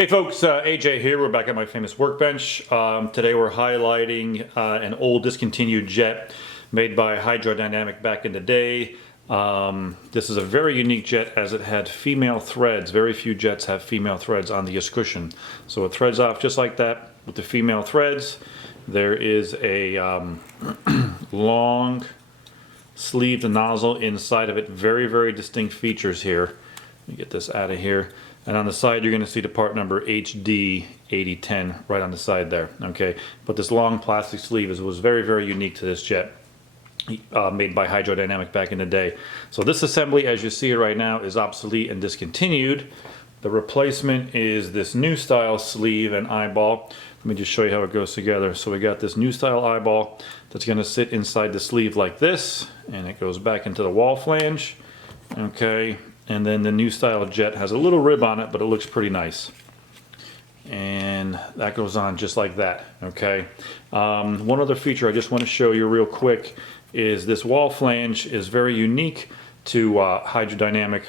Hey folks, AJ here. We're back at my famous workbench. Today we're highlighting an old discontinued jet made by HydroDynamic back in the day. This is a very unique jet as it had female threads. Very few jets have female threads on the Escutcheon. So it threads off just like that with the female threads. There is a long sleeved nozzle inside of it. Very, very distinct features here. Let me get this out of here. And on the side, you're going to see the part number HD-8010 right on the side there. Okay, but this long plastic sleeve was very, very unique to this jet, made by HydroDynamic back in the day. So this assembly, as you see it right now, is obsolete and discontinued. The replacement is this new style sleeve and eyeball. Let me just show you how it goes together. So we got this new style eyeball that's going to sit inside the sleeve like this, and it goes back into the wall flange. Okay. And then the new style jet has a little rib on it, but it looks pretty nice. And that goes on just like that, okay? One other feature I just want to show you real quick is this wall flange is very unique to HydroDynamic,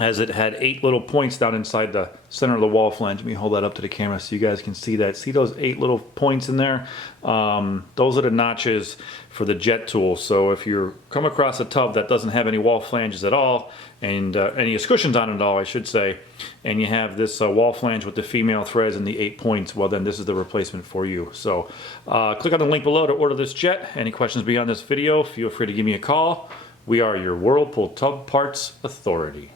as it had 8 little points down inside the center of the wall flange. Let me hold that up to the camera so you guys can see that. See those 8 little points in there? Those are the notches for the jet tool. So if you come across a tub that doesn't have any wall flanges at all, and any Escutcheons on it at all, I should say, and you have this wall flange with the female threads and the 8 points, well then this is the replacement for you. So click on the link below to order this jet. Any questions beyond this video, feel free to give me a call. We are your Whirlpool Tub Parts Authority.